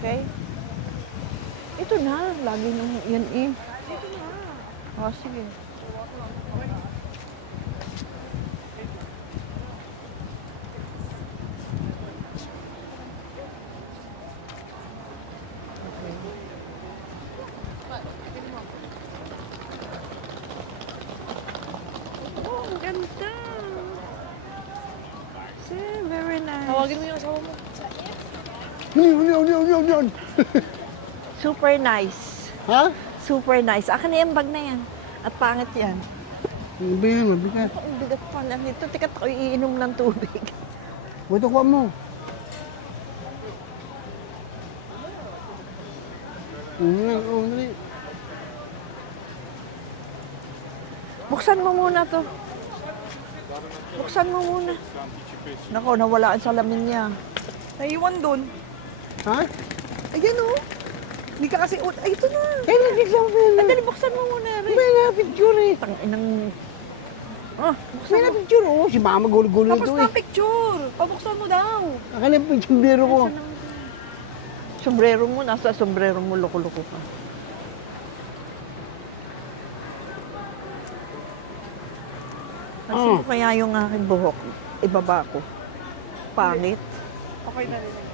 Okay? Ito na. Lagi nung yan eh. Dito na. Oh, sige. Oh, ang ganda. See, very nice. Tawagin mo yung asawa mo. Yun. Super nice. Ha? Super nice. Akin na yung bag na yan. At pangit yan. Mabigat. Ang bigat pa lang nito. Teka, ako iinom ng tubig. Buto ko mo. Dali. Buksan mo muna to. Buksan mo muna. Nako, nawala ang salamin niya. Naiwan doon. Ha? Ayan o. Hindi ka kasi... Ay, ito na. Eh, nagigsaw mo Ay, na. dali, buksan mo muna. Rin. May na picture eh. Tang inang... Ah, May na picture oh. Si mama gulo-gulo Tapos ito na eh. picture. Pabuksan mo daw. Akala yung picture ko. Nasaan ang... Sombrero mo, nasa sombrero mo, loko-loko ka. Kasi Oh. kaya yung aking buhok, ibaba ko. Pangit. Okay na rin.